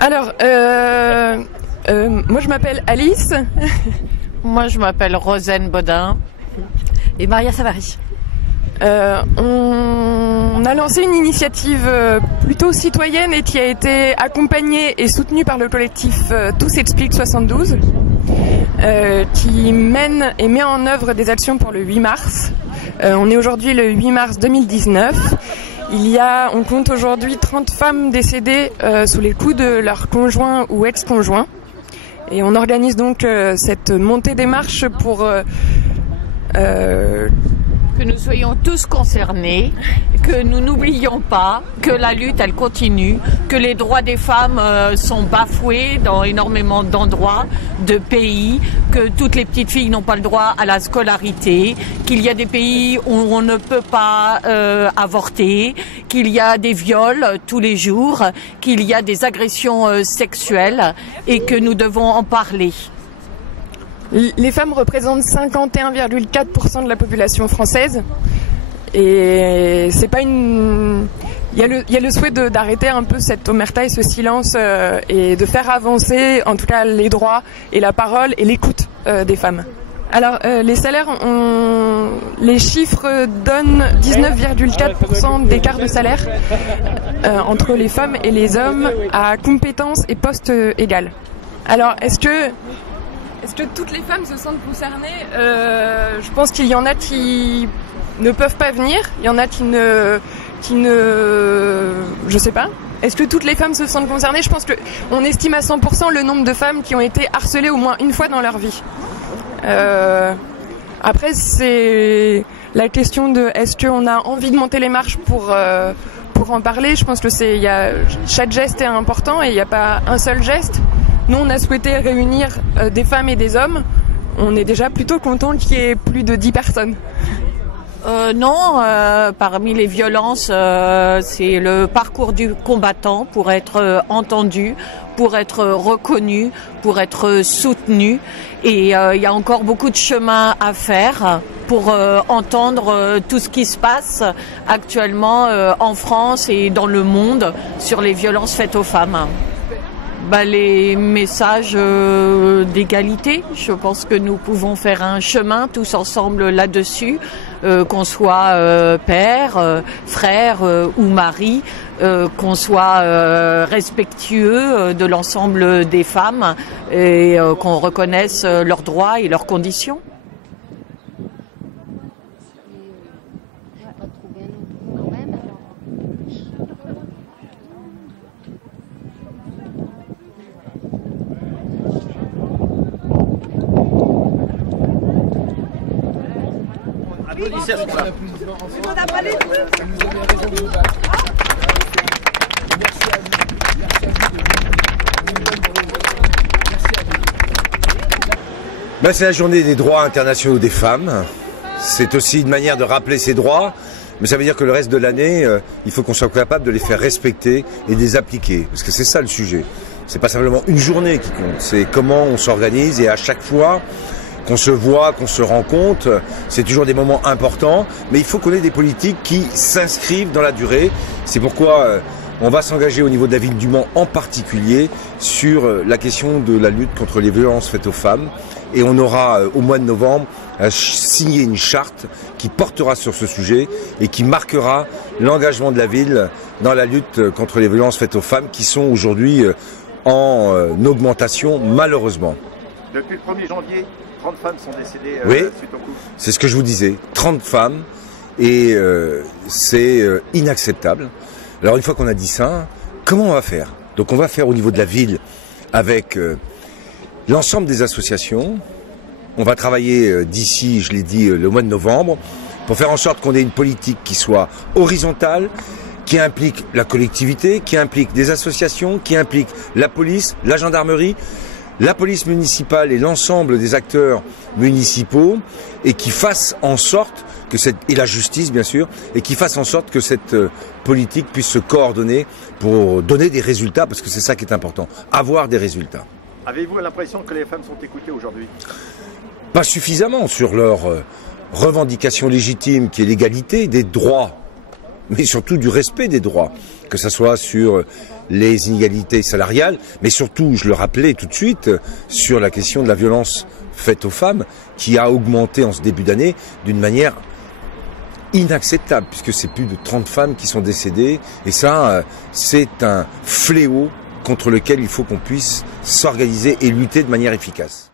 Alors, moi je m'appelle Alice. Moi je m'appelle Rosane Bodin. Et Maria Savary. On a lancé une initiative plutôt citoyenne et qui a été accompagnée et soutenue par le collectif Tous Expliquent 72, qui mène et met en œuvre des actions pour le 8 mars. On est aujourd'hui le 8 mars 2019. On compte aujourd'hui 30 femmes décédées sous les coups de leurs conjoints ou ex-conjoints. Et on organise donc cette montée des marches pour que nous soyons tous concernés, que nous n'oublions pas que la lutte elle continue, que les droits des femmes sont bafoués dans énormément d'endroits, de pays, que toutes les petites filles n'ont pas le droit à la scolarité, qu'il y a des pays où on ne peut pas avorter, qu'il y a des viols tous les jours, qu'il y a des agressions sexuelles et que nous devons en parler. Les femmes représentent 51,4% de la population française et c'est pas une. Il y a le souhait d'arrêter un peu cette omerta et ce silence et de faire avancer en tout cas les droits et la parole et l'écoute des femmes. Alors les salaires, les chiffres donnent 19,4% d'écart de salaire entre les femmes et les hommes à compétences et postes égales. Alors est-ce que toutes les femmes se sentent concernées? Je pense qu'il y en a qui ne peuvent pas venir, il y en a qui ne, je sais pas. Est-ce que toutes les femmes se sentent concernées? Je pense que on estime à 100% le nombre de femmes qui ont été harcelées au moins une fois dans leur vie. Après, c'est la question de est-ce qu'on a envie de monter les marches pour en parler. Je pense que chaque geste est important et il n'y a pas un seul geste. Nous, on a souhaité réunir des femmes et des hommes. On est déjà plutôt content qu'il y ait plus de 10 personnes. Non, parmi les violences, c'est le parcours du combattant pour être entendu, pour être reconnu, pour être soutenu. Et il y a encore beaucoup de chemin à faire pour entendre tout ce qui se passe actuellement en France et dans le monde sur les violences faites aux femmes. Les messages d'égalité, je pense que nous pouvons faire un chemin tous ensemble là-dessus, qu'on soit père, frère ou mari, qu'on soit respectueux de l'ensemble des femmes et qu'on reconnaisse leurs droits et leurs conditions. C'est la journée des droits internationaux des femmes. C'est aussi une manière de rappeler ces droits, mais ça veut dire que le reste de l'année, il faut qu'on soit capable de les faire respecter et de les appliquer. Parce que c'est ça le sujet. C'est pas simplement une journée qui compte, c'est comment on s'organise et à chaque fois qu'on se voit, qu'on se rencontre, c'est toujours des moments importants, mais il faut qu'on ait des politiques qui s'inscrivent dans la durée. C'est pourquoi on va s'engager au niveau de la ville du Mans en particulier sur la question de la lutte contre les violences faites aux femmes. Et on aura au mois de novembre signé une charte qui portera sur ce sujet et qui marquera l'engagement de la ville dans la lutte contre les violences faites aux femmes qui sont aujourd'hui en augmentation malheureusement. Depuis le 1er janvier, 30 femmes sont décédées suite au coup. C'est ce que je vous disais, 30 femmes et c'est inacceptable. Alors une fois qu'on a dit ça, comment on va faire? Donc on va faire au niveau de la ville avec l'ensemble des associations. On va travailler d'ici, je l'ai dit, le mois de novembre, pour faire en sorte qu'on ait une politique qui soit horizontale, qui implique la collectivité, qui implique des associations, qui implique la police, la gendarmerie, la police municipale et l'ensemble des acteurs municipaux, et qui fasse en sorte que et la justice bien sûr, et qui fasse en sorte que cette politique puisse se coordonner pour donner des résultats, parce que c'est ça qui est important, avoir des résultats. Avez-vous l'impression que les femmes sont écoutées aujourd'hui? Pas suffisamment sur leur revendication légitime qui est l'égalité des droits mais surtout du respect des droits, que ce soit sur les inégalités salariales, mais surtout, je le rappelais tout de suite, sur la question de la violence faite aux femmes, qui a augmenté en ce début d'année d'une manière inacceptable, puisque c'est plus de 30 femmes qui sont décédées, et ça, c'est un fléau contre lequel il faut qu'on puisse s'organiser et lutter de manière efficace.